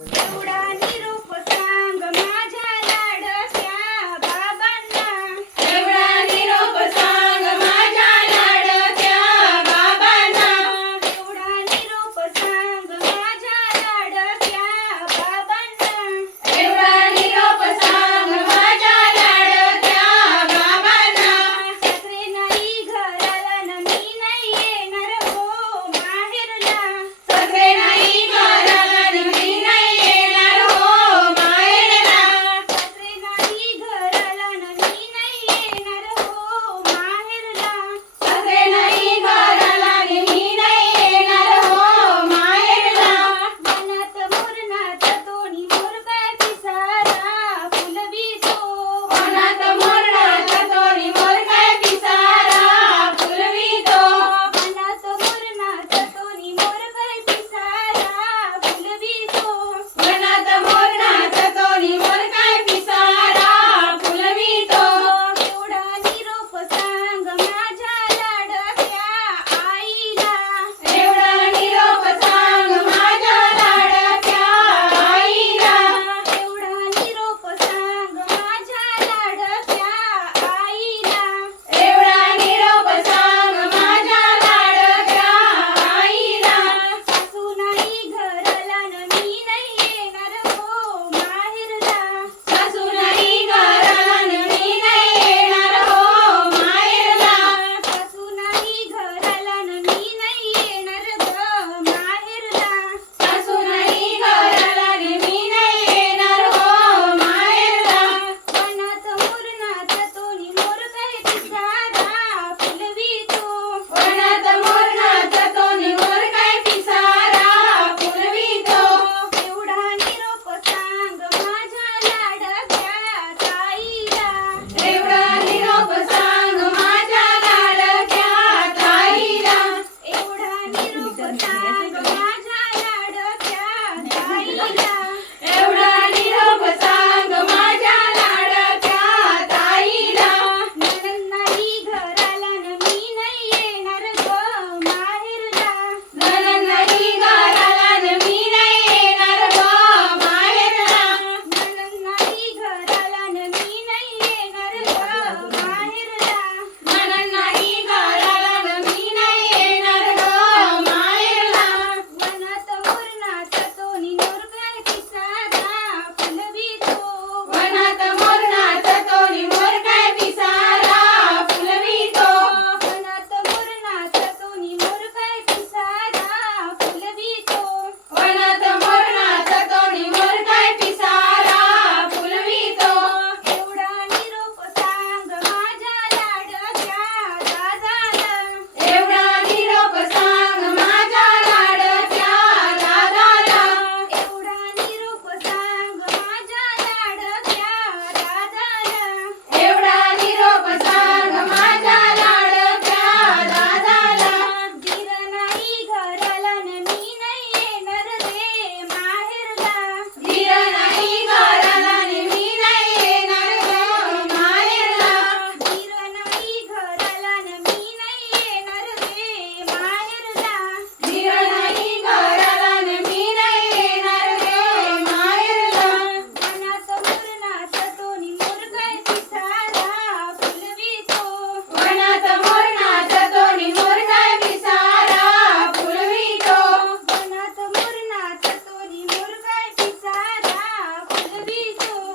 एवढं